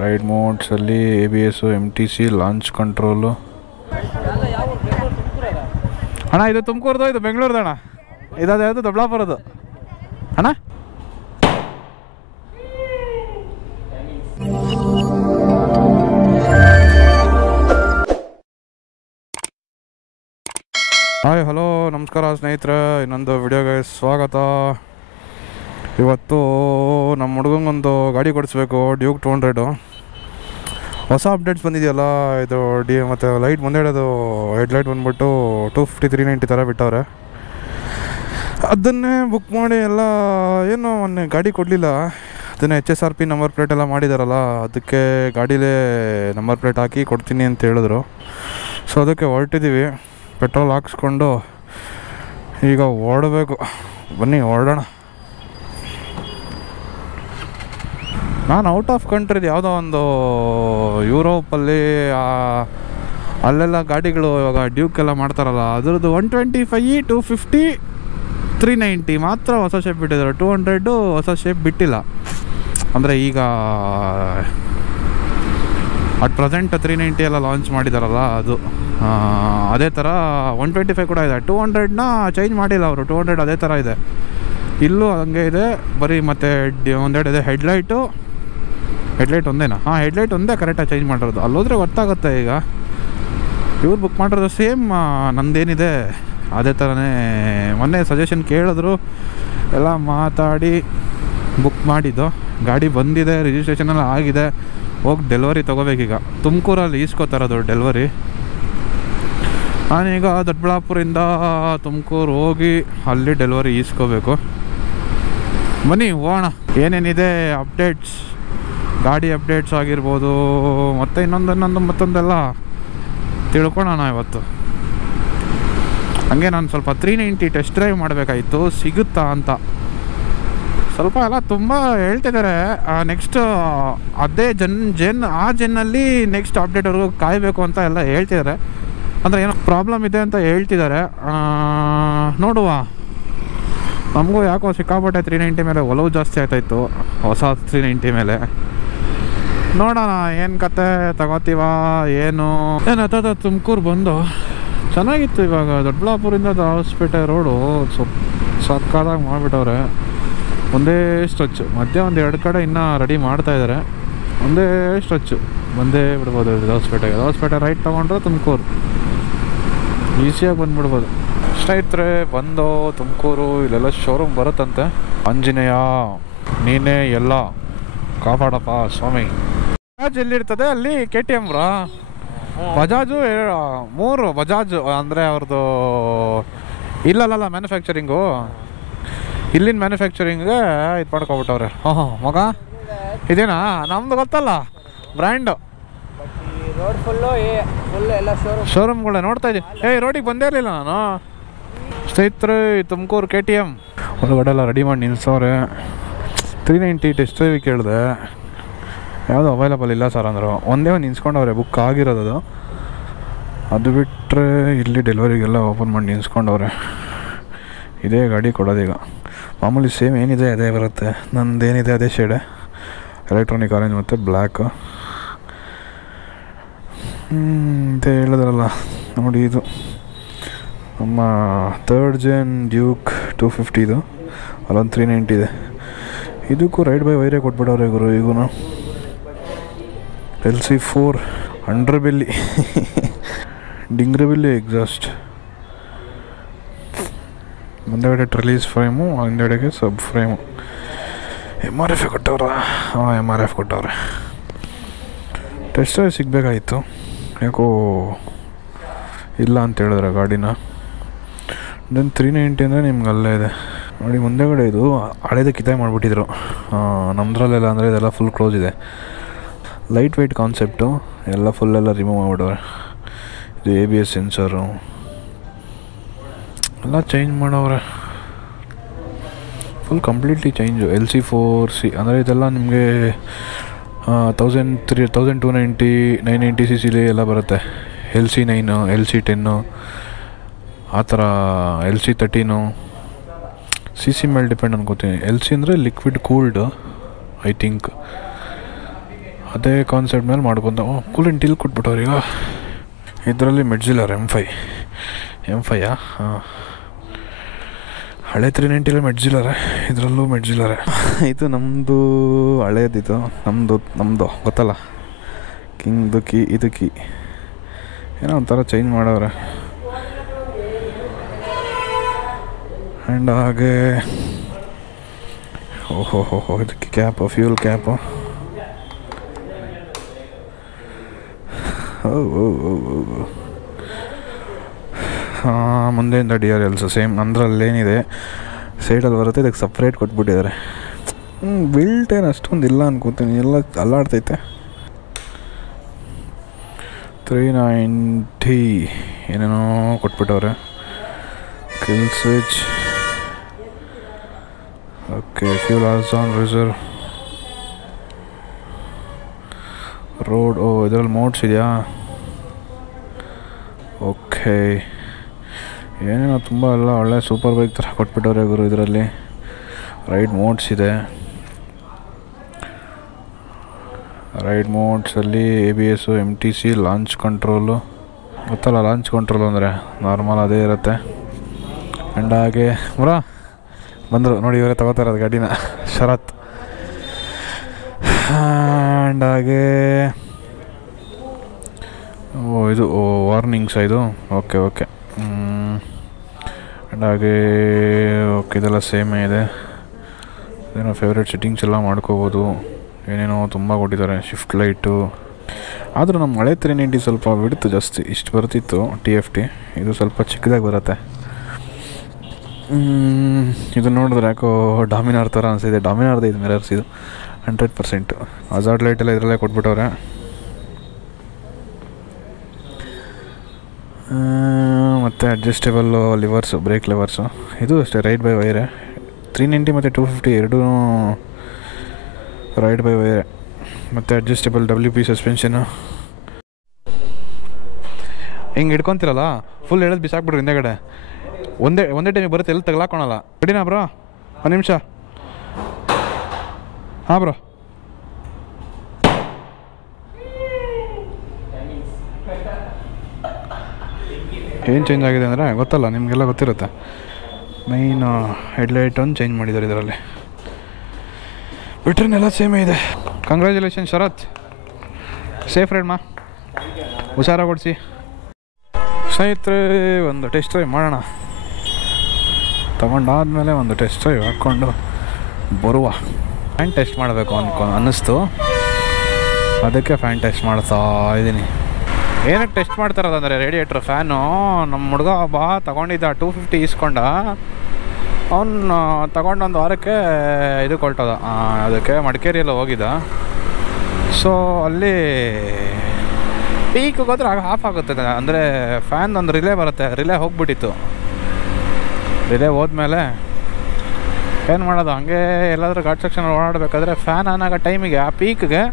Ride ಮೋಡ್ಸಲ್ಲಿ ABS, MTC, launch control. ಅಣ್ಣ ಇದು ತುಮಕೂರ್ದು, ಇದು ಬೆಂಗಳೂರ್ದು ಅಣ್ಣ. ಇದಾದ ಯಾವುದು ದೊಡ್ಡಬಳ್ಳಾಪುರದ್ದು ಅಣ್ಣ. ಹಾಯ್ ಹಲೋ ನಮಸ್ಕಾರ ಸ್ನೇಹಿತರೆ, ಇನ್ನೊಂದು ವಿಡಿಯೋಗೆ ಸ್ವಾಗತ. ಇವತ್ತು ನಮ್ಮ ಹುಡುಗಂಗೊಂದು ಗಾಡಿ ಕೊಡಿಸ್ಬೇಕು, ಡ್ಯೂಕ್ 200. ಹೊಸ ಅಪ್ಡೇಟ್ಸ್ ಬಂದಿದೆಯಲ್ಲ ಇದು ಮತ್ತು ಲೈಟ್ ಮುಂದೆ ಇಡೋದು ಹೆಡ್ಲೈಟ್ ಬಂದ್ಬಿಟ್ಟು 250 390 ಥರ ಬಿಟ್ಟವ್ರೆ. ಅದನ್ನೇ ಬುಕ್ ಮಾಡಿ ಎಲ್ಲ ಏನು ಮೊನ್ನೆ ಗಾಡಿ ಕೊಡಲಿಲ್ಲ, ಅದನ್ನೇ HSRP ನಂಬರ್ ಪ್ಲೇಟ್ ಎಲ್ಲ ಮಾಡಿದಾರಲ್ಲ, ಅದಕ್ಕೆ ಗಾಡೀಲೇ ನಂಬರ್ ಪ್ಲೇಟ್ ಹಾಕಿ ಕೊಡ್ತೀನಿ ಅಂತ ಹೇಳಿದ್ರು. ಸೊ ಅದಕ್ಕೆ ಹೊರಟಿದ್ದೀವಿ, ಪೆಟ್ರೋಲ್ ಹಾಕ್ಸ್ಕೊಂಡು ಈಗ ಓಡಬೇಕು. ಬನ್ನಿ ಹೊರಡೋಣ. ನಾನು ಔಟ್ ಆಫ್ ಕಂಟ್ರಿದು ಯಾವುದೋ ಒಂದು ಯುರೋಪಲ್ಲಿ ಅಲ್ಲೆಲ್ಲ ಗಾಡಿಗಳು ಇವಾಗ ಡ್ಯೂಕೆಲ್ಲ ಮಾಡ್ತಾರಲ್ಲ, ಅದರದ್ದು 125, 250, 390 ಮಾತ್ರ ಹೊಸ ಶೇಪ್ ಬಿಟ್ಟಿದ್ದಾರೆ. 200 ಹೊಸ ಶೇಪ್ ಬಿಟ್ಟಿಲ್ಲ. ಅಂದರೆ ಈಗ ಅಟ್ ಪ್ರೆಸೆಂಟ್ 390 ಎಲ್ಲ ಲಾಂಚ್ ಮಾಡಿದಾರಲ್ಲ, ಅದು ಅದೇ ಥರ 125 ಕೂಡ ಇದೆ. 200ನ ಚೇಂಜ್ ಮಾಡಿಲ್ಲ ಅವರು, 200 ಅದೇ ಥರ ಇದೆ. ಇಲ್ಲೂ ಹಂಗೆ ಇದೆ ಬರೀ. ಮತ್ತು ಒಂದೆರಡು ಇದೆ ಹೆಡ್ಲೈಟ್ ಒಂದೇನಾ? ಹಾಂ, ಹೆಡ್ಲೈಟ್ ಒಂದೇ ಕರೆಕ್ಟಾಗಿ ಚೇಂಜ್ ಮಾಡಿರೋದು. ಅಲ್ಲೋದ್ರೆ ಗೊತ್ತಾಗುತ್ತೆ. ಈಗ ಇವ್ರು ಬುಕ್ ಮಾಡಿರೋದು ಸೇಮ್ ನಂದೇನಿದೆ ಅದೇ ಥರನೇ. ಮೊನ್ನೆ ಸಜೆಷನ್ ಕೇಳಿದ್ರು, ಎಲ್ಲ ಮಾತಾಡಿ ಬುಕ್ ಮಾಡಿದ್ದು. ಗಾಡಿ ಬಂದಿದೆ, ರಿಜಿಸ್ಟ್ರೇಷನ್ ಎಲ್ಲ ಆಗಿದೆ. ಹೋಗಿ ಡೆಲಿವರಿ ತೊಗೋಬೇಕೀಗ. ತುಮಕೂರಲ್ಲಿ ಈಸ್ಕೋತಾರದು ಡೆಲಿವರಿ. ನಾನೀಗ ದೊಡ್ಡಬಳ್ಳಾಪುರಿಂದ ತುಮಕೂರು ಹೋಗಿ ಅಲ್ಲಿ ಡೆಲಿವರಿ ಈಸ್ಕೋಬೇಕು. ಬನ್ನಿ ಹೋಗೋಣ. ಏನೇನಿದೆ ಅಪ್ಡೇಟ್ಸ್, ಗಾಡಿ ಅಪ್ಡೇಟ್ಸ್ ಆಗಿರ್ಬೋದು, ಮತ್ತು ಮತ್ತೊಂದೆಲ್ಲ ತಿಳ್ಕೊಳ್ಳೋಣ ಇವತ್ತು. ಹಂಗೆ ನಾನು ಸ್ವಲ್ಪ 390 ಟೆಸ್ಟ್ ಡ್ರೈವ್ ಮಾಡಬೇಕಾಯಿತು, ಸಿಗುತ್ತಾ ಅಂತ. ಸ್ವಲ್ಪ ಎಲ್ಲ ತುಂಬ ಹೇಳ್ತಿದ್ದಾರೆ. ನೆಕ್ಸ್ಟ್ ಅದೇ ಜೆನ್ನಲ್ಲಿ ನೆಕ್ಸ್ಟ್ ಅಪ್ಡೇಟ್ವರೆಗೂ ಕಾಯಬೇಕು ಅಂತ ಎಲ್ಲ ಹೇಳ್ತಿದ್ದಾರೆ. ಅಂದರೆ ಏನೋ ಪ್ರಾಬ್ಲಮ್ ಇದೆ ಅಂತ ಹೇಳ್ತಿದ್ದಾರೆ. ನೋಡುವ. ನಮಗೂ ಯಾಕೋ ಸಿಕ್ಕಾಪಟ್ಟೆ 390 ಮೇಲೆ ಒಲವು ಜಾಸ್ತಿ ಆಗ್ತಾಯಿತ್ತು, ಹೊಸ 390 ಮೇಲೆ. ನೋಡೋಣ ಏನು ಕತೆ, ತಗೋತೀವ ಏನು ತುಮಕೂರು ಬಂದು ಚೆನ್ನಾಗಿತ್ತು. ಇವಾಗ ದೊಡ್ಡಬಳ್ಳಾಪುರಿಂದ ಹೊಸಪೇಟೆ ರೋಡು ಸಕ್ಕತ್ತಾಗಿ ಮಾಡಿಬಿಟ್ಟವ್ರೆ. ಒಂದೇ ಸ್ಟ್ರೆಚ್, ಮಧ್ಯೆ ಒಂದು 2 ಕಡೆ ಇನ್ನೂ ರೆಡಿ ಮಾಡ್ತಾಯಿದ್ದಾರೆ. ಒಂದೇ ಸ್ಟ್ರೆಚ್ಚು ಬಂದೇ ಬಿಡ್ಬೋದು ಹೊಸಪೇಟೆ ರೈಟ್ ತೊಗೊಂಡ್ರೆ ತುಮಕೂರು ಈಸಿಯಾಗಿ ಬಂದುಬಿಡ್ಬೋದು. ಸ್ನೇಹಿತರೆ, ಬಂದು ತುಮಕೂರು ಇಲ್ಲೆಲ್ಲ ಶೋರೂಮ್ ಬರುತ್ತಂತೆ. ಆಂಜನೇಯ ನೀನೇ ಎಲ್ಲ ಕಾಪಾಡಪ್ಪ ಸ್ವಾಮಿ. ಬಜಾಜ್ ಎಲ್ಲಿರ್ತದೆ ಅಲ್ಲಿ? KTM ಬ್ರಾ. ಬಜಾಜು 3 ಬಜಾಜು ಅಂದರೆ ಅವ್ರದ್ದು ಇಲ್ಲಲ್ಲ ಮ್ಯಾನುಫ್ಯಾಕ್ಚರಿಂಗು. ಇಲ್ಲಿನ ಮ್ಯಾನುಫ್ಯಾಕ್ಚರಿಂಗ್ಗೆ ಇದು ಮಾಡ್ಕೊಬಿಟ್ಟವ್ರೆ. ಮಗ ಇದೇನಾ? ನಮ್ದು ಗೊತ್ತಲ್ಲ ಬ್ರ್ಯಾಂಡು. ರೋಡ್ ಫುಲ್ಲು ಎಲ್ಲ ಶೋರೂಮ್ಗಳೇ ನೋಡ್ತಾ ಇದ್ದೀನಿ. ರೋಡಿಗೆ ಬಂದೇ ಇರಲಿಲ್ಲ ನಾನು. ಸ್ನೇಹಿತರೆ, ತುಮಕೂರು KTM ಒಳಗಡೆ ಎಲ್ಲ ರೆಡಿ ಮಾಡಿ ನಿಲ್ಸವ್ರೆ. 390 ಟೆಸ್ಟ್ ಡ್ರೈವ್ ಕೇಳಿದೆ, ಯಾವುದೋ ಅವೈಲಬಲ್ ಇಲ್ಲ ಸರ್ ಅಂದರು. ಒಂದೇ ಒಂದು ನಿನ್ಸ್ಕೊಂಡವ್ರೆ, ಬುಕ್ ಆಗಿರೋದು. ಅದು ಬಿಟ್ಟರೆ ಇಲ್ಲಿ ಡೆಲಿವರಿಗೆಲ್ಲ ಓಪನ್ ಮಾಡಿ ನಿನ್ಸ್ಕೊಂಡವ್ರೆ. ಇದೇ ಗಾಡಿ ಕೊಡೋದೀಗ. ಮಾಮೂಲಿ ಸೇಮ್ ಏನಿದೆ ಅದೇ ಬರುತ್ತೆ. ನಂದೇನಿದೆ ಅದೇ ಶೇಡೆ, ಎಲೆಕ್ಟ್ರಾನಿಕ್ ಆರೆಂಜ್ ಮತ್ತು ಬ್ಲ್ಯಾಕು. ಇದೇ ಹೇಳಿದ್ರಲ್ಲ ನೋಡಿ, ಇದು ನಮ್ಮ 3rd gen ಡ್ಯೂಕ್ 250 ಇದು. ಅಲ್ಲೊಂದು 390 ಇದೆ. ಇದಕ್ಕೂ ರೈಡ್ ಬೈ ವೈರೇ ಕೊಟ್ಬಿಡೋರೆ ಗುರು. ಈಗೂ LC4 ಅಂಡ್ರ್ ಬೆಲ್ಲಿ ಡಿಂಗ್ರಿ ಬೆಲ್ಲಿ ಎಕ್ಸಾಸ್ಟ್, ಮುಂದೆಗಡೆ ಟ್ರಿಲೀಸ್ ಫ್ರೇಮು, ಹಿಂದೆಡೆಗೆ ಸಬ್ ಫ್ರೇಮು. MRF ಕೊಟ್ಟವ್ರ? ಹಾಂ, MRF ಕೊಟ್ಟವ್ರೆ. ಟೆಸ್ಟ್ ಡ್ರೈವ್ ಸಿಗಬೇಕಾಗಿತ್ತು, ಯಾಕೋ ಇಲ್ಲ ಅಂತ ಹೇಳಿದ್ರೆ ಗಾಡಿನ. ದೆನ್ 390 ಅಂದರೆ ನಿಮ್ಗೆ ಅಲ್ಲೇ ಇದೆ ನೋಡಿ ಮುಂದೆಗಡೆ. ಇದು ಹಳೇದು ಕಿತ್ತಾಯಿ ಮಾಡಿಬಿಟ್ಟಿದ್ರು ನಮ್ಮದ್ರಲ್ಲೆಲ್ಲ. ಅಂದರೆ ಇದೆಲ್ಲ ಫುಲ್ ಕ್ಲೋಸ್ ಇದೆ. ಲೈಟ್ ವೆಯ್ಟ್ ಕಾನ್ಸೆಪ್ಟು ಎಲ್ಲ ಫುಲ್ಲೆಲ್ಲ ರಿಮೂವ್ ಮಾಡಿಬಿಡವ್ರೆ. ಇದು ABS ಸೆನ್ಸರು ಎಲ್ಲ ಚೇಂಜ್ ಮಾಡವ್ರೆ, ಫುಲ್ ಕಂಪ್ಲೀಟ್ಲಿ ಚೇಂಜು. LC4C ಅಂದರೆ ಇದೆಲ್ಲ ನಿಮಗೆ 1290 990 cc ಎಲ್ಲ ಬರುತ್ತೆ. LC9, LC10 ಆ ಥರ, LC13 CC ಮೇಲೆ ಡಿಪೆಂಡ್ ಅನ್ಕೋತೀನಿ. LC ಅಂದರೆ ಲಿಕ್ವಿಡ್ ಕೂಲ್ಡ್ ಐ ಥಿಂಕ್. ಅದೇ ಕಾನ್ಸೆಪ್ಟ್ ಮೇಲೆ ಮಾಡ್ಕೊಂತ ಕೂಲೆಂಟ್ ಇಲ್ಲಿ ಕೊಟ್ಬಿಟ್ಟವ್ರು ಈಗ. ಇದರಲ್ಲಿ ಮೆಡ್ಜಿಲರ್ M5 ಹಾಂ, ಹಳೆ 390 ಮೆಡ್ಜಿಲರೆ, ಇದರಲ್ಲೂ ಮೆಡ್ಜಿಲರೆ. ಇದು ನಮ್ಮದು ಹಳೇದಿದು, ನಮ್ಮದು ಗೊತ್ತಲ್ಲ, ಕಿಂಗ್ದು ಕೀ, ಇದು ಕೀ ಏನೋ ಒಂಥರ ಚೇಂಜ್ ಮಾಡವ್ರೆ. ಆ್ಯಂಡ್ ಹಾಗೆ ಓಹೋ ಇದಕ್ಕೆ ಕ್ಯಾಪು, ಫ್ಯೂಲ್ ಕ್ಯಾಪು. ಹಾಂ, ಮುಂದೆಯಿಂದ DRLs ಸೇಮ್ ಅಂದ್ರಲ್ಲೇನಿದೆ ಸೈಡಲ್ಲಿ ಬರುತ್ತೆ, ಇದಕ್ಕೆ ಸಪ್ರೇಟ್ ಕೊಟ್ಬಿಟ್ಟಿದ್ದಾರೆ. ಬಿಲ್ಟ್ ಏನು ಅಷ್ಟೊಂದು ಇಲ್ಲ ಅನ್ಕೋತೀನಿ, ಎಲ್ಲ ಅಲ್ಲಾಡ್ತೈತೆ. 390 ಏನೇನೋ ಕೊಟ್ಬಿಟ್ಟವ್ರೆ. Kill switch, okay, fuel on reserve, road, ಇದರಲ್ಲಿ ಮೋಡ್ಸ್ ಇದೆಯಾ? ಓಕೆ, ಏನೇನೋ ತುಂಬ ಎಲ್ಲ ಒಳ್ಳೆ ಸೂಪರ್ ಬೈಕ್ ಥರ ಕೊಟ್ಬಿಟ್ಟವ್ರೆ ಗುರು. ಇದರಲ್ಲಿ ರೈಡ್ ಮೋಡ್ಸ್ ಇದೆ. ರೈಡ್ ಮೋಡ್ಸಲ್ಲಿ ABS, MTC, ಲಾಂಚ್ ಕಂಟ್ರೋಲು, ಗೊತ್ತಲ್ಲ ಲಾಂಚ್ ಕಂಟ್ರೋಲ್ ಅಂದರೆ ನಾರ್ಮಲ್ ಅದೇ ಇರುತ್ತೆ. ಆ್ಯಂಡ್ ಹಾಗೆ ಬಂದರು ನೋಡಿ, ಇವರೇ ತಗೋತಾ ಇರೋದು ಗಾಡಿನ, ಶರತ್. ಆ್ಯಂಡ್ ಹಾಗೆ ಇದು ವಾರ್ನಿಂಗ್ಸ್ ಇದು, ಓಕೆ. ಆ್ಯಂಡ್ ಹಾಗೆ ಇದೆಲ್ಲ ಸೇಮೇ ಇದೆ. ಏನೋ ಫೇವ್ರೇಟ್ ಸೆಟ್ಟಿಂಗ್ಸ್ ಎಲ್ಲ ಮಾಡ್ಕೋಬೋದು, ಏನೇನೋ ತುಂಬ ಕೊಟ್ಟಿದ್ದಾರೆ. ಶಿಫ್ಟ್ ಲೈಟು, ಆದರೂ ನಮ್ಮ ಹಳೆ 390 ಸ್ವಲ್ಪ ಬಿಡ್ತು ಜಾಸ್ತಿ, ಇಷ್ಟು ಬರ್ತಿತ್ತು TFT, ಇದು ಸ್ವಲ್ಪ ಚಿಕ್ಕದಾಗಿ ಬರುತ್ತೆ. ಇದು ನೋಡಿದ್ರೆ ಯಾಕೋ ಡಾಮಿನಾರ್ ಥರ ಅನಿಸಿದೆ. ಡಾಮಿನಾರ್ದು ಇದು ಮಿರರ್ಸ್, ಇದು 100%. ಹಜಾರ್ಡ್ ಲೈಟೆಲ್ಲ ಇದರಲ್ಲೇ ಕೊಟ್ಬಿಟ್ಟವ್ರೆ. ಮತ್ತು ಅಡ್ಜಸ್ಟೇಬಲ್ ಲಿವರ್ಸು, ಬ್ರೇಕ್ ಲಿವರ್ಸು, ಇದು ಅಷ್ಟೇ ರೈಡ್ ಬೈ ವೈರೇ. 390 ಮತ್ತು 250 ಎರಡೂ ರೈಡ್ ಬೈ ವೈರೇ. ಮತ್ತು ಅಡ್ಜಸ್ಟೇಬಲ್ WP ಸಸ್ಪೆನ್ಷನು. ಹಿಂಗೆ ಹಿಡ್ಕೊತಿರಲ್ಲ, ಫುಲ್ ಹೇಳೋದು ಬಿಸಾಕ್ಬಿಡ್ರಿ ಹಿಂದೆಗಡೆ. ಒಂದೇ ಟೈಮಿಗೆ ಬರುತ್ತೆ, ಎಲ್ಲಿ ತಗಲಾಕೋಣಲ್ಲ. ರೆಡಿನಾ ಬ್ರೋ? ಒಂದು ನಿಮಿಷ. ಹಾಂ ಬ್ರೋ. ಏನು ಚೇಂಜ್ ಆಗಿದೆ ಅಂದರೆ ಗೊತ್ತಲ್ಲ, ನಿಮಗೆಲ್ಲ ಗೊತ್ತಿರುತ್ತೆ. ಮೈನ್ ಹೆಡ್ಲೈಟ್ ಒಂದು ಚೇಂಜ್ ಮಾಡಿದ್ದಾರೆ ಇದರಲ್ಲಿ, ಬಿಟ್ರೆನೆಲ್ಲ ಸೇಮೇ ಇದೆ. ಕಂಗ್ರ್ಯಾಚುಲೇಷನ್ ಶರತ್, ಸೇಫ್ ರೈಡ್ ಮಾ, ಹುಷಾರಾಗಿ ಓಡಿಸಿ. ಸ್ನೇಹಿತರೆ, ಒಂದು ಟೆಸ್ಟ್ ಡ್ರೈವ್ ಮಾಡೋಣ. ತಗೊಂಡಾದ್ಮೇಲೆ ಒಂದು ಟೆಸ್ಟ್ ಡ್ರೈವ್ ಹಾಕ್ಕೊಂಡು ಬರುವ. ಫ್ಯಾನ್ ಟೆಸ್ಟ್ ಮಾಡಬೇಕು ಅನ್ನಿಸ್ತು, ಅದಕ್ಕೆ ಫ್ಯಾನ್ ಟೆಸ್ಟ್ ಮಾಡ್ತಾ ಇದ್ದೀನಿ. ಏನಕ್ಕೆ ಟೆಸ್ಟ್ ಮಾಡ್ತಾರದಂದರೆ ರೇಡಿಯೇಟ್ರ್ ಫ್ಯಾನು. ನಮ್ಮ ಹುಡುಗ ತಗೊಂಡಿದ್ದ 250 ಇಸ್ಕೊಂಡ. ಅವನು ತಗೊಂಡೊಂದು ವಾರಕ್ಕೆ ಇದು ಕೊಟ್ಟದ, ಅದಕ್ಕೆ ಮಡಿಕೇರಿಯೆಲ್ಲ ಹೋಗಿದ್ದ. ಸೊ ಅಲ್ಲಿ ಪೀಕ್ ಹೋದ್ರೆ ಆಗ ಆಫ್ ಆಗುತ್ತೆ, ಅಂದರೆ ಫ್ಯಾನ್ ಒಂದು ರಿಲೇ ಬರುತ್ತೆ, ರಿಲೇ ಹೋಗ್ಬಿಟ್ಟಿತ್ತು. ರಿಲೇ ಹೋದ್ಮೇಲೆ ಏನು ಮಾಡೋದು, ಹಂಗೆ ಎಲ್ಲಾದರೂ ಘಾಟ್ ಸೆಕ್ಷನ್ ಓಡಾಡಬೇಕಾದ್ರೆ ಫ್ಯಾನ್ ಆನ್ ಆಗೋ ಟೈಮಿಗೆ ಆ ಪೀಕ್ಗೆ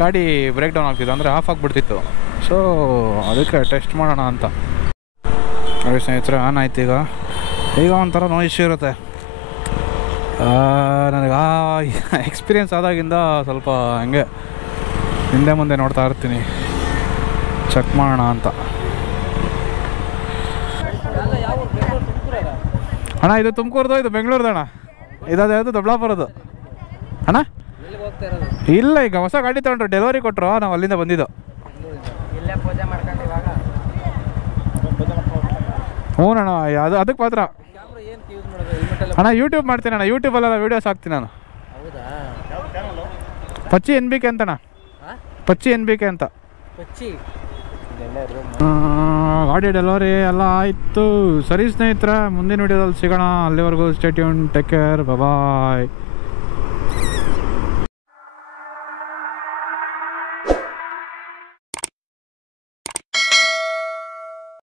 ಗಾಡಿ ಬ್ರೇಕ್ ಡೌನ್ ಆಗ್ತಿತ್ತು, ಅಂದರೆ ಆಫ್ ಆಗಿಬಿಡ್ತಿತ್ತು. ಸೊ ಅದಕ್ಕೆ ಟೆಸ್ಟ್ ಮಾಡೋಣ ಅಂತ. ನೋಡಿ ಸ್ನೇಹಿತರೆ, ಆನ್ ಆಯ್ತು. ಈಗ ಒಂಥರ ನೋ ಇಶ್ಯೂ ಇರುತ್ತೆ. ನನಗೆ ಎಕ್ಸ್ಪೀರಿಯೆನ್ಸ್ ಆದಾಗಿಂದ ಸ್ವಲ್ಪ ಹಂಗೆ ಹಿಂದೆ ಮುಂದೆ ನೋಡ್ತಾ ಇರ್ತೀನಿ, ಚೆಕ್ ಮಾಡೋಣ ಅಂತ. ಅಣ್ಣ ಇದು ತುಮಕೂರ್ದು, ಇದು ಬೆಂಗಳೂರ್ದು ಅಣ್ಣ, ಯಾವುದು ದೊಡ್ಡಬಳ್ಳಾಪುರದ್ದು ಅಣ್ಣ. ಇಲ್ಲ, ಈಗ ಹೊಸ ಗಾಡಿ ತಗೊಂಡ್ರು, ಡೆಲಿವರಿ ಕೊಟ್ಟರು, ನಾವು ಅಲ್ಲಿಂದ ಬಂದಿದ್ದು. ಹ್ಞೂ ಅಣ್ಣ, ಅದಕ್ಕೆ ಮಾತ್ರ ಅಣ್ಣ ಯೂಟ್ಯೂಬ್ ಮಾಡ್ತೀನಿ ಅಣ್ಣ, ಯೂಟ್ಯೂಬಲ್ಲೆಲ್ಲ ವೀಡಿಯೋಸ್ ಹಾಕ್ತೀನಿ ನಾನು. ಪಚ್ಚಿ NBK ಅಂತಣ್ಣ, ಪಚ್ಚಿ NBK ಅಂತ. ಗಾಡಿ ಡೆಲಿವರಿ ಎಲ್ಲ ಆಯಿತು. ಸರಿ ಸ್ನೇಹಿತರೆ, ಮುಂದಿನ ವೀಡಿಯೋದಲ್ಲಿ ಸಿಗೋಣ. ಅಲ್ಲಿವರೆಗೂ ಸ್ಟೇ ಟ್ಯೂನ್, ಟೇಕ್ ಕೇರ್, ಬಾಯ್.